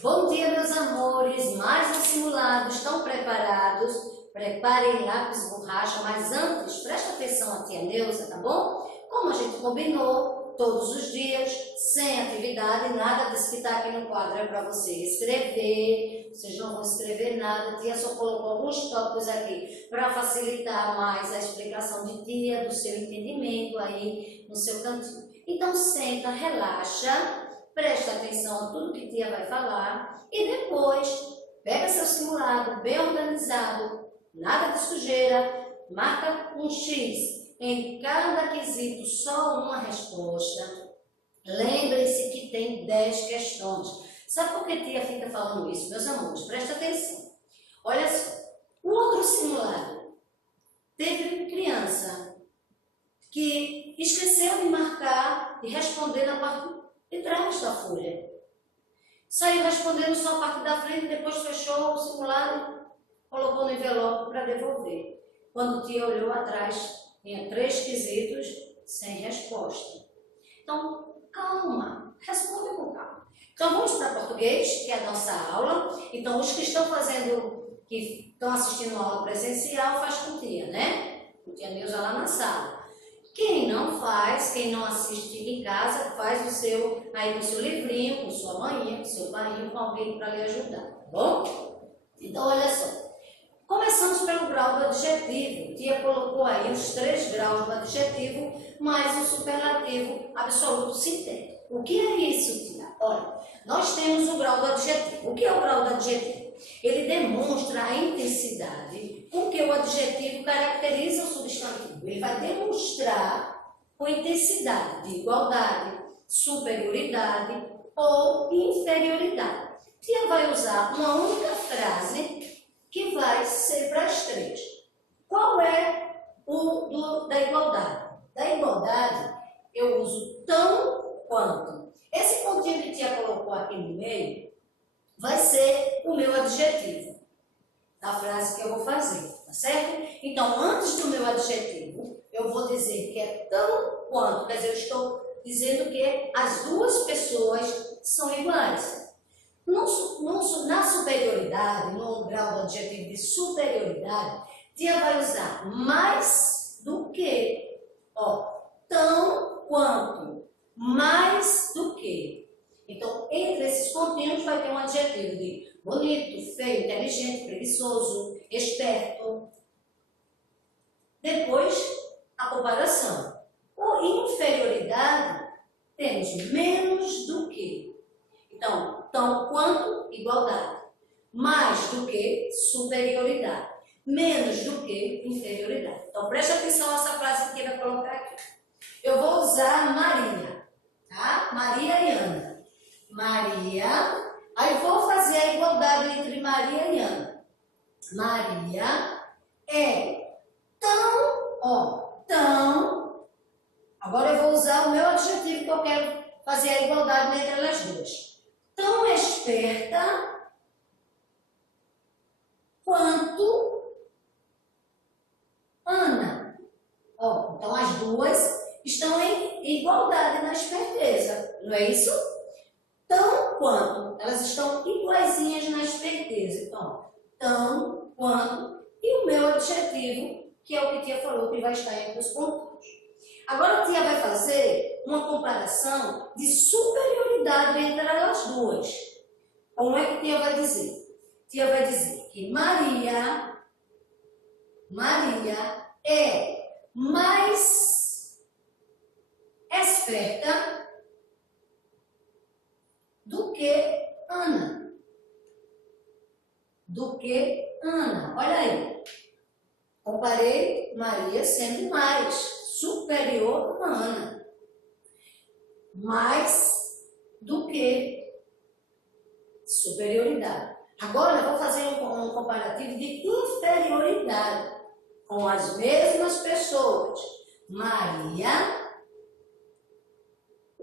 Bom dia, meus amores. Mais um simulado. Estão preparados? Preparem lápis e borracha, mas antes, presta atenção à tia Neuza, tá bom? Como a gente combinou, todos os dias, sem atividade, nada disso que está aqui no quadro é para você escrever. Vocês não vão escrever nada. A tia só colocou alguns tópicos aqui para facilitar mais a explicação de tia, do seu entendimento aí no seu cantinho. Então, senta, relaxa. Presta atenção a tudo que tia vai falar e depois pega seu simulado bem organizado, nada de sujeira, marca um X em cada quesito, só uma resposta. Lembre-se que tem 10 questões. Sabe por que tia fica falando isso, meus amores? Presta atenção. Olha só, o outro simulado teve criança que esqueceu de marcar e responder na parte de trás da folha. Saiu respondendo só a parte da frente, depois fechou o simulado, colocou no envelope para devolver. Quando tia olhou atrás, tinha 3 quesitos sem resposta. Então, calma, responde com calma. Então, vamos para português, que é a nossa aula. Então, os que estão assistindo a aula presencial, faz com tia, né? Com tia Neuza lá na sala. Quem não faz, quem não assiste em casa, faz o seu livrinho, com sua mãe, com seu pai, com alguém para lhe ajudar, tá bom? Então, olha só. Começamos pelo grau do adjetivo. Tia colocou aí os 3 graus do adjetivo, mais o superlativo absoluto sintético. O que é isso, tia? Olha, nós temos o grau do adjetivo. O que é o grau do adjetivo? Ele demonstra a intensidade com que o adjetivo caracteriza o substantivo. Ele vai demonstrar com intensidade de igualdade, superioridade ou inferioridade. Tia vai usar uma única frase que vai ser para as 3. Qual é o da igualdade? Da igualdade, eu uso tão quanto. Esse pontinho que tia colocou aqui no meio vai ser o meu adjetivo da frase que eu vou fazer, tá certo? Então, antes do meu adjetivo, eu vou dizer que é tão quanto, quer dizer, eu estou dizendo que as duas pessoas são iguais. Na superioridade, no grau do adjetivo de superioridade, tia vai usar mais do que. Ó, tão quanto, mais do que. Então, entre esses pontinhos vai ter um adjetivo de bonito, feio, inteligente, preguiçoso, esperto. Depois, a comparação. Por inferioridade, temos menos do que. Então, tão quanto, igualdade. Mais do que, superioridade. Menos do que, inferioridade. Então, preste atenção a essa frase que vai colocar aqui. Eu vou usar Maria, tá? Maria e Ana. Maria, aí vou fazer a igualdade entre Maria e Ana. Maria é tão, agora eu vou usar o meu adjetivo que eu quero fazer a igualdade entre elas duas. Tão esperta quanto Ana. Ó, então as duas estão em igualdade na esperteza, não é isso? Tão quanto, elas estão iguaizinhas na esperteza. Então, tão quanto, e o meu adjetivo, que é o que tia falou que vai estar entre os pontos. Agora a tia vai fazer uma comparação de superioridade entre elas duas. Como é que tia vai dizer? Tia vai dizer que Maria é mais esperta do que Ana. Do que Ana. Olha aí. Comparei Maria sendo mais superior a Ana. Mais do que superioridade. Agora eu vou fazer um comparativo de inferioridade com as mesmas pessoas. Maria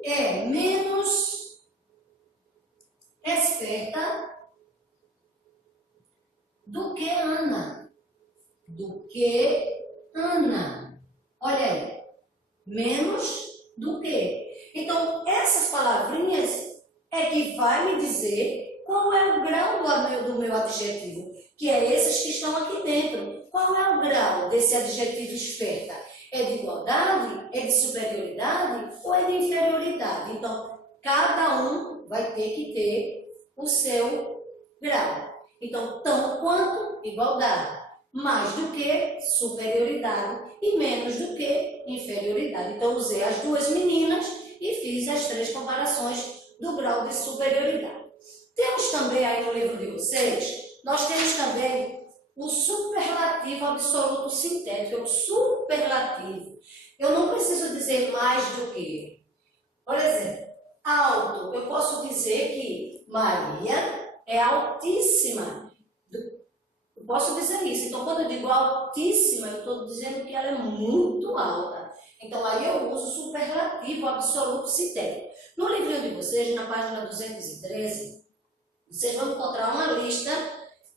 é menos esperta do que Ana. Do que Ana. Olha aí. Menos do que. Então, essas palavrinhas é que vai me dizer qual qual é o grau do meu adjetivo? Que é esses que estão aqui dentro. Qual é o grau desse adjetivo esperta? É de igualdade? É de superioridade? Ou é de inferioridade? Então, cada um vai ter que ter o seu grau. Então, tão quanto igualdade. Mais do que superioridade e menos do que inferioridade. Então, usei as duas meninas e fiz as 3 comparações do grau de superioridade. Temos também aí no livro de vocês, nós temos também o superlativo absoluto sintético, o superlativo. Eu não preciso dizer mais do que. Por exemplo, alto, eu posso dizer que Maria é altíssima. Eu posso dizer isso. Então, quando eu digo altíssima, eu estou dizendo que ela é muito alta. Então, aí eu uso o superlativo absoluto sintético. No livrinho de vocês, na página 213, vocês vão encontrar uma lista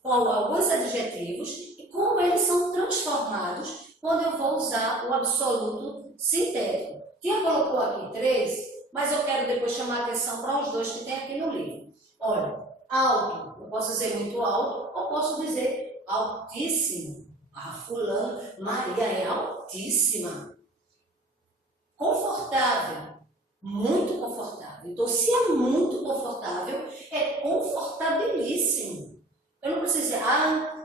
com alguns adjetivos e como eles são transformados quando eu vou usar o absoluto sintético. Tia colocou aqui 3, mas eu quero depois chamar a atenção para os 2 que tem aqui no livro. Olha, alto, eu posso dizer muito alto ou posso dizer altíssimo. Ah, fulano, Maria é altíssima. Confortável, muito confortável. Então, se é muito confortável, é confortabilíssimo. Eu não preciso dizer,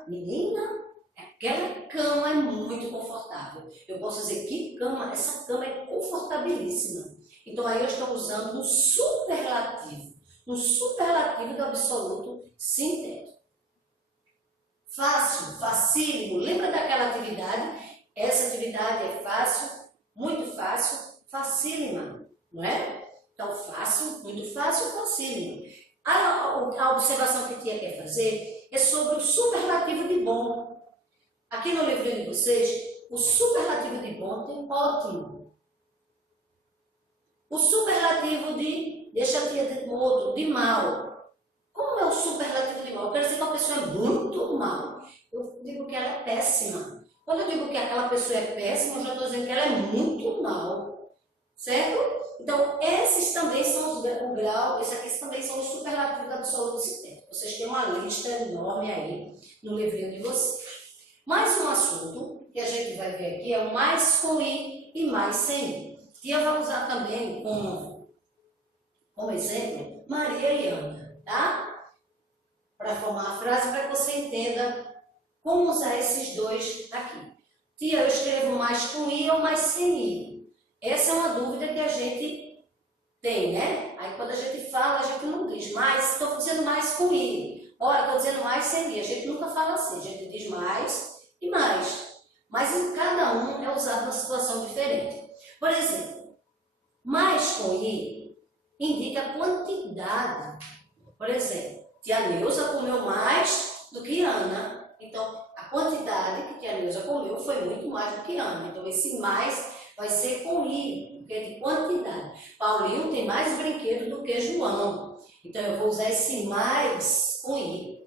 menina, aquela cama é muito confortável. Eu posso dizer, que cama? Essa cama é confortabilíssima. Então, aí eu estou usando um superlativo do absoluto sintético. Fácil, facílimo. Lembra daquela atividade? Essa atividade é fácil, muito fácil, facílima, não é? Então, fácil, muito fácil, facílimo. A observação que a tia quer fazer é sobre o superlativo de bom. Aqui no livrinho de vocês, o superlativo de bom tem ótimo. O superlativo de, deixa a tia de outro, de mal. Como é o superlativo de mal? Eu quero dizer que uma pessoa é muito mal. Eu digo que ela é péssima. Quando eu digo que aquela pessoa é péssima, eu já estou dizendo que ela é muito mal. Certo? Então, esses também são o grau, esses aqui também são os superlativos absoluto sintético. Vocês têm uma lista enorme aí no livrinho de vocês. Mais um assunto que a gente vai ver aqui é o mais com i e mais sem i. Tia vai usar também como exemplo Maria e Ana, tá? Para formar a frase, para que você entenda como usar esses dois aqui. Tia, eu escrevo mais com i ou mais sem i? Essa é uma dúvida que a gente tem, né? Aí quando a gente fala, a gente não diz mais, estou dizendo mais com i. Olha, estou dizendo mais sem i. A gente nunca fala assim, a gente diz mais e mais. Mas em cada um é usado uma situação diferente. Por exemplo, mais com i indica quantidade. Por exemplo, tia Neuza comeu mais do que Ana. Então, a quantidade que tia Neuza comeu foi muito mais do que Ana. Então, esse mais vai ser com i, porque é de quantidade. Paulinho tem mais brinquedo do que João. Então, eu vou usar esse mais com i,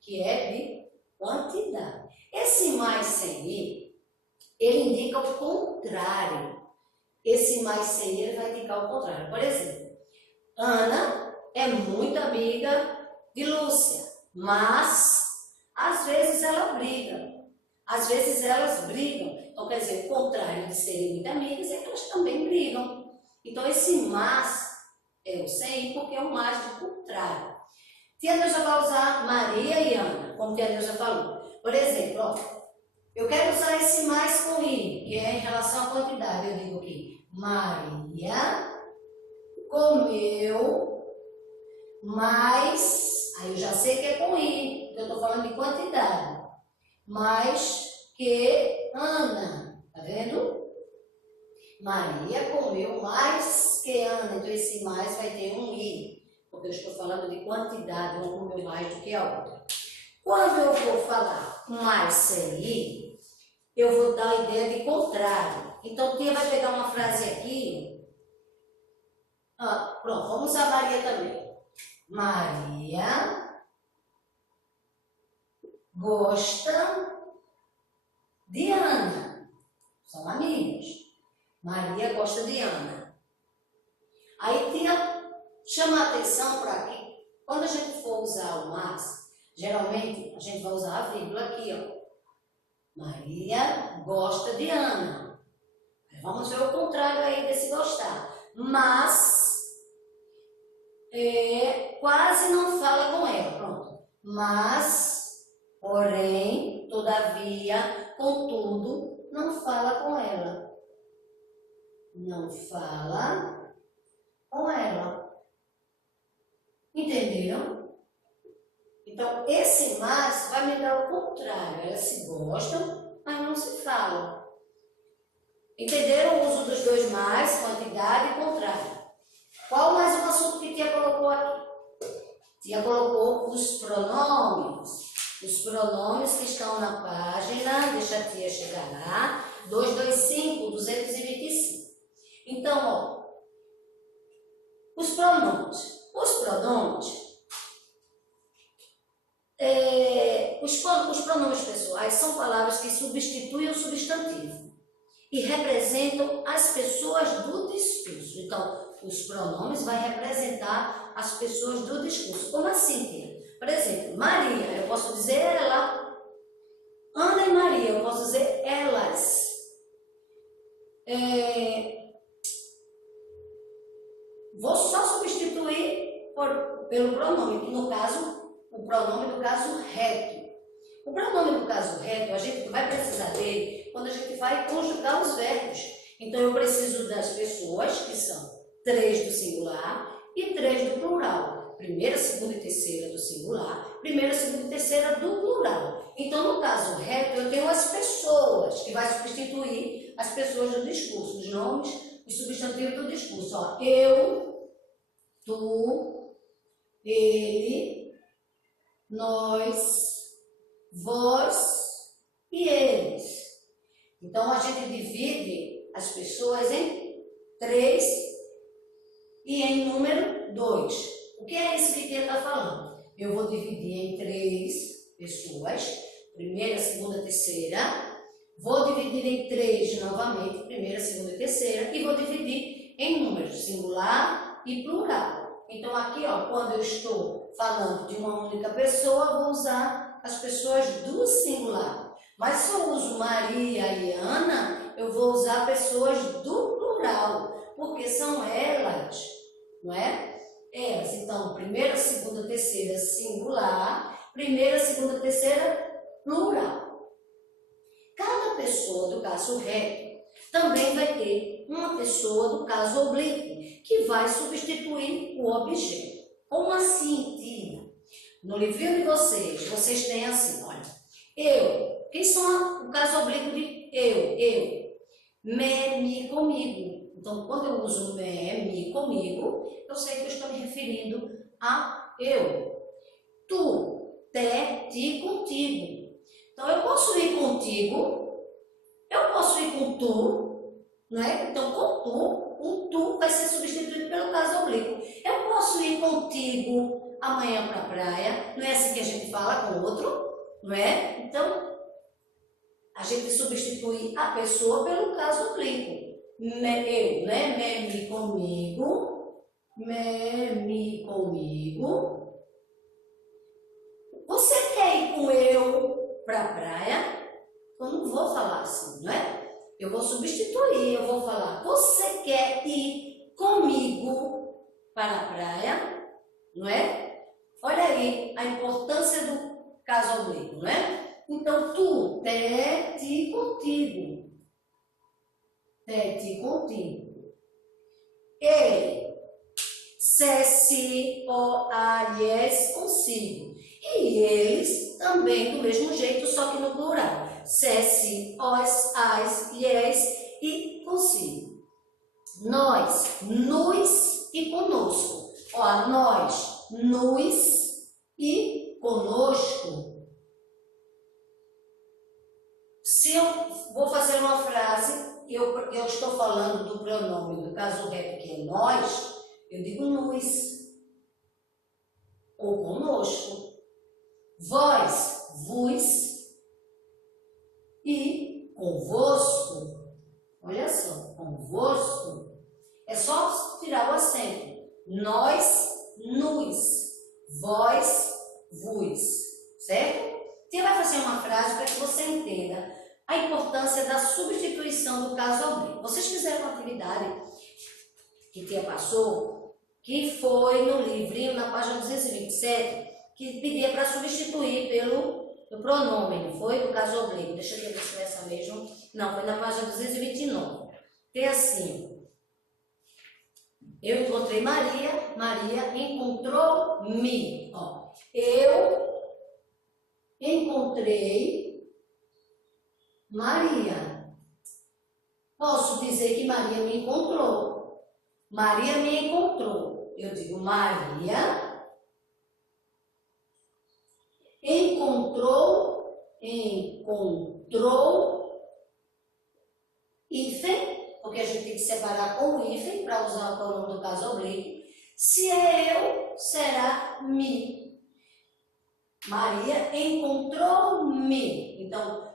que é de quantidade. Esse mais sem i, ele indica o contrário. Esse mais sem i, ele vai indicar o contrário. Por exemplo, Ana é muito amiga de Lúcia, mas às vezes ela briga. Às vezes elas brigam. Então, quer dizer, o contrário de serem muito amigas é que elas também brigam. Então, esse mas é o sem, porque é o mais do contrário. Tia Neuza vai usar Maria e Ana, como tia Neuza falou. Por exemplo, ó, eu quero usar esse mais com i, que é em relação à quantidade. Eu digo aqui, Maria comeu mais, aí eu já sei que é com i, porque eu estou falando de quantidade. Mais que Ana, tá vendo? Maria comeu mais que Ana, então esse mais vai ter um i, porque eu estou falando de quantidade, uma comeu mais do que a outra. Quando eu vou falar mais sem i, eu vou dar a ideia de contrário. Então, tia vai pegar uma frase aqui. Pronto, vamos usar Maria também. Maria gosta de Ana. São amigas. Maria gosta de Ana. Aí tia chama a atenção para aqui. Quando a gente for usar o mas, geralmente a gente vai usar a vírgula aqui, ó. Maria gosta de Ana. Vamos ver o contrário aí desse gostar. Mas quase não fala com ela. Pronto. Mas, porém, todavia, contudo, não fala com ela. Não fala com ela. Entenderam? Então, esse mas vai me dar o contrário. Elas se gostam, mas não se falam. Entenderam o uso dos dois mais, quantidade e contrário? Qual mais um assunto que Tia colocou aqui? Tia colocou os pronomes. Os pronomes que estão na página, deixa a Tia chegar lá, 225, 225. Então, ó, os pronomes. Os pronomes pessoais são palavras que substituem o substantivo e representam as pessoas do discurso. Então, os pronomes vai representar as pessoas do discurso. Como assim, Tia? Por exemplo, Maria, eu posso dizer ela. Ana e Maria, eu posso dizer elas. Vou só substituir pelo pronome, que no caso, o pronome do caso reto. O pronome do caso reto, a gente vai precisar dele quando a gente vai conjugar os verbos. Então, eu preciso das pessoas, que são 3 do singular e 3 do plural. Primeira, segunda e terceira do singular, primeira, segunda e terceira do plural. Então, no caso reto, eu tenho as pessoas, que vai substituir as pessoas do discurso, os nomes e substantivos do discurso. Ó, eu, tu, ele, nós, vós e eles. Então, a gente divide as pessoas em 3 e em número 2. O que é isso que Tia está falando? Eu vou dividir em 3 pessoas, primeira, segunda, terceira. Vou dividir em 3 novamente, primeira, segunda e terceira. E vou dividir em números singular e plural. Então, aqui, ó, quando eu estou falando de uma única pessoa, vou usar as pessoas do singular. Mas se eu uso Maria e Ana, eu vou usar pessoas do plural, porque são elas, não é? Elas. Então, primeira, segunda, terceira, singular, primeira, segunda, terceira, plural. Cada pessoa do caso reto também vai ter uma pessoa do caso oblíquo, que vai substituir o objeto. Como assim, Tia? No livrinho de vocês têm assim, olha, eu. Quem são o caso oblíquo de eu? Me, mi, comigo. Então, quando eu uso me, mi, comigo, eu sei que eu estou me referindo a eu. Tu, te, ti, contigo. Então, eu posso ir contigo, eu posso ir com tu, não é? Então, com tu, o tu vai ser substituído pelo caso oblíquo. Eu posso ir contigo amanhã para a praia, não é assim que a gente fala com o outro, não é? Então, a gente substitui a pessoa pelo caso oblíquo. Eu, né? Me, mi, comigo. Me, mi, comigo. Você quer ir com eu para a praia? Eu não vou falar assim, não é? Eu vou substituir, eu vou falar, você quer ir comigo para a praia? Não é? Olha aí a importância do caso oblíquo, não é? Então, tu, te, ti, contigo. Te, ti, contigo. Ele, se, si, o, a, yes, consigo. E eles também do mesmo jeito, só que no plural. Se, si, os, as, yes e consigo. Nós, nos e conosco. Ó, nós, nos e conosco. Se eu vou fazer uma frase, eu estou falando do pronome do caso reto, que é nós, eu digo nos, ou conosco. Vós, vos e convosco. Olha só, convosco. É só tirar o acento. Nós, nos. vós, vos, certo? Tia vai fazer uma frase para que você entenda a importância da substituição do caso oblíquo. Vocês fizeram uma atividade que tia passou, que foi no livrinho, na página 227, que pedia para substituir pelo pronome, não foi? Do caso oblíquo. Deixa eu ver se foi essa mesmo. Não, foi na página 229. Tem assim: eu encontrei Maria, Maria encontrou-me. Ó, eu encontrei Maria. Posso dizer que Maria me encontrou. Maria me encontrou. Eu digo Maria encontrou, hífen, porque a gente tem que separar com o hífen para usar o pronome do caso oblíquo. Se é eu, será me. Maria encontrou-me. Então,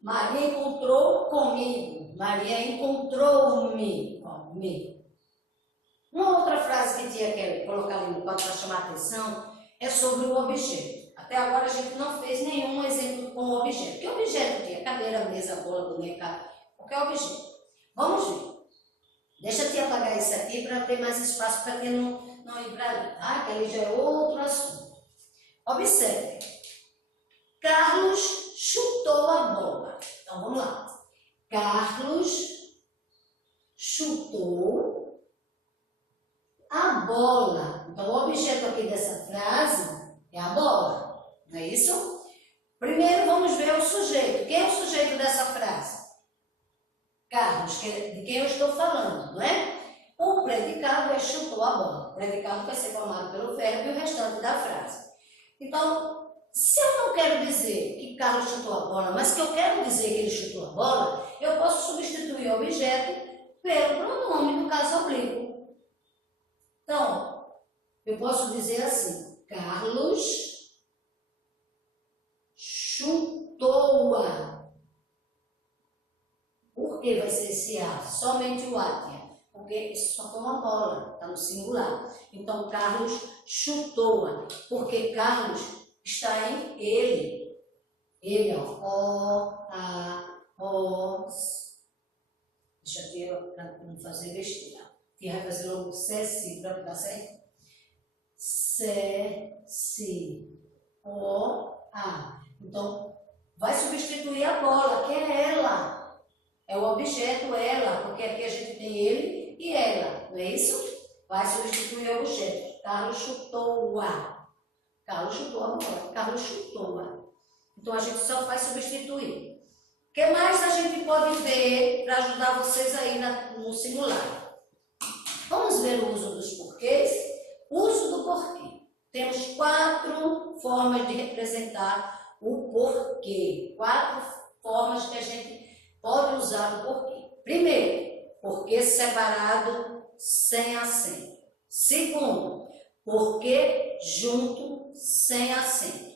Maria encontrou comigo. Maria encontrou-me. Me. Uma outra frase que tinha que colocar ali no quadro para chamar a atenção é sobre o objeto. Até agora a gente não fez nenhum exemplo com o objeto. Que objeto tinha? Cadeira, mesa, bola, boneca, qualquer objeto. Vamos ver. Deixa eu te apagar isso aqui para ter mais espaço para que não ir para ali, tá? Que ali já é outro assunto. Observe. Carlos chutou a bola. Então vamos lá. Carlos chutou a bola. Então o objeto aqui dessa frase é a bola. Não é isso? Primeiro vamos ver o sujeito. Quem é o sujeito dessa frase? Carlos, de quem eu estou falando, não é? O predicado é chutou a bola. O predicado vai ser formado pelo verbo e o restante da frase. Então, se eu não quero dizer que Carlos chutou a bola, mas que eu quero dizer que ele chutou a bola, eu posso substituir o objeto pelo pronome do caso oblíquo. Então, eu posso dizer assim: Carlos chutou-a. Por que vai ser esse A? Somente o A, tia. Porque isso só foi uma bola, está no singular. Então, Carlos chutou-a. Porque Carlos está em ele. Ele, ó. O, A, os. Deixa eu para não fazer besteira. Tia vai fazer logo C, para dar certo? C, si, O, A. Então, vai substituir a bola, que é ela. É o objeto ela, porque aqui a gente tem ele e ela, não é isso? Vai substituir o objeto. Carlos chutou-a. Carlos chutou a bola. Carlos chutou-a. Então, a gente só vai substituir. O que mais a gente pode ver para ajudar vocês aí no singular? Vamos ver o uso dos porquês. Uso do porquê. Temos 4 formas de representar o porquê. 4 formas que a gente pode usar o porquê. Primeiro, porquê separado sem acento. Segundo, porquê junto sem acento.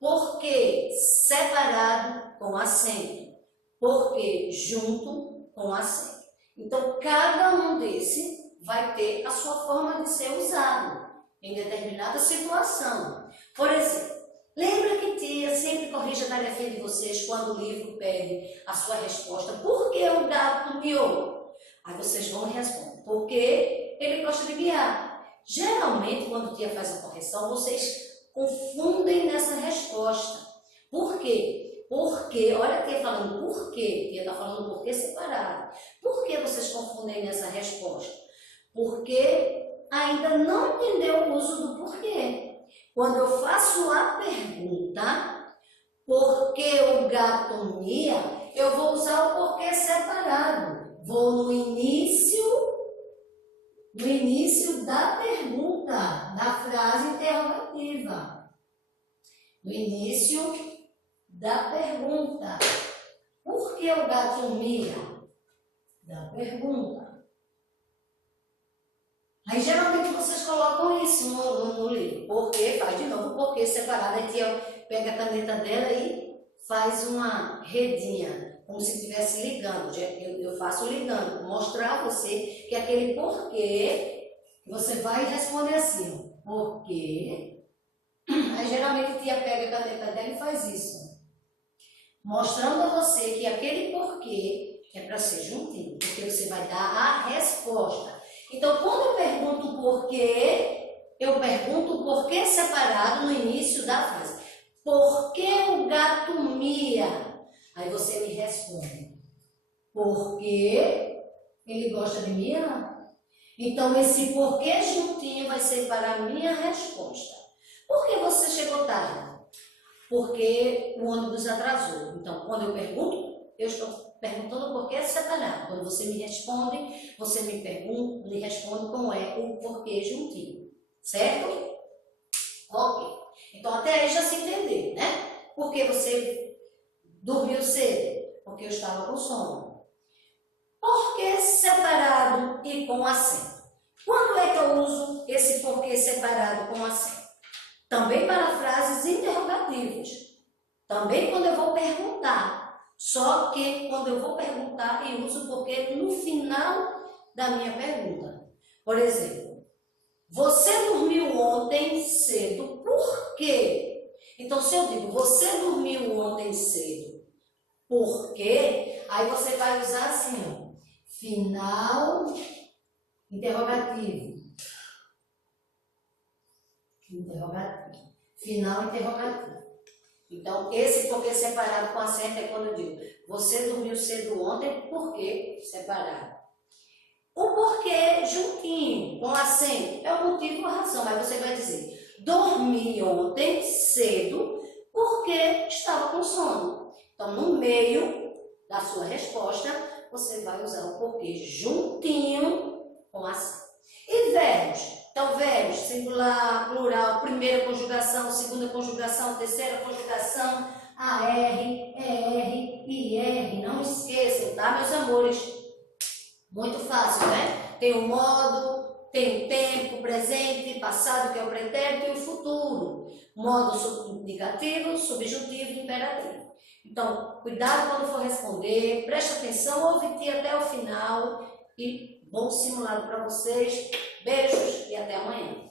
Porquê separado com acento. Porquê junto com acento. Então, cada um desses vai ter a sua forma de ser usado em determinada situação. Por exemplo, lembra que tia sempre corrige a tarefinha de vocês quando o livro pede a sua resposta? Por que o gato miou? Aí vocês vão e respondem. Porque ele gosta de miar. Geralmente, quando tia faz a correção, vocês confundem nessa resposta. Por quê? Porque, olha a tia falando por quê. Tia está falando por quê separado. Por que vocês confundem nessa resposta? Porque ainda não entendeu o uso do porquê. Quando eu faço a pergunta, por que o gato mia, eu vou usar o porquê separado. Vou no início da pergunta, da frase interrogativa. No início da pergunta. Por que o gato mia? Da pergunta. Aí geralmente vocês colocam isso no livro. Porque, faz de novo, porque separado. Aí tia pega a caneta dela e faz uma redinha, como se estivesse ligando. Eu faço ligando, mostrar a você que aquele porquê, você vai responder assim. Porque. Aí geralmente tia pega a caneta dela e faz isso. Mostrando a você que aquele porquê é para ser juntinho. Porque você vai dar a resposta. Então, quando eu pergunto o porquê, eu pergunto o porquê separado no início da frase. Por que o gato mia? Aí você me responde. Porque ele gosta de miar? Então, esse porquê juntinho vai ser para a minha resposta. Por que você chegou tarde? Porque o ônibus atrasou. Então, quando eu pergunto, eu estou perguntando por que separado. Quando você me responde, você me responde como é o porquê juntinho. Certo? Ok. Então, até aí já se entendeu, né? Por que você dormiu cedo? Porque eu estava com sono. Por que separado e com acento? Quando é que eu uso esse porquê separado com acento? Também para frases interrogativas. Também quando eu vou perguntar. Só que quando eu vou perguntar, eu uso o porquê no final da minha pergunta. Por exemplo, você dormiu ontem cedo, por quê? Então, se eu digo, você dormiu ontem cedo, por quê? Aí você vai usar assim, ó, final interrogativo. Interrogativo. Final interrogativo. Então, esse porquê separado com acento é quando eu digo, você dormiu cedo ontem, por quê separado? O porquê juntinho, com acento, é o motivo ou a razão. Aí você vai dizer, dormi ontem cedo porque estava com sono. Então, no meio da sua resposta, você vai usar o porquê juntinho com acento. E verbos? Então, verbos, singular, plural, primeira conjugação, segunda conjugação, terceira conjugação, AR, ER, IR. Não esqueçam, tá, meus amores? Muito fácil, né? Tem o modo, tem o tempo, presente, passado, que é o pretérito, e o futuro. Modo negativo, subjuntivo e imperativo. Então, cuidado quando for responder, preste atenção, ouve até o final e bom simulado para vocês. Beijos e até amanhã.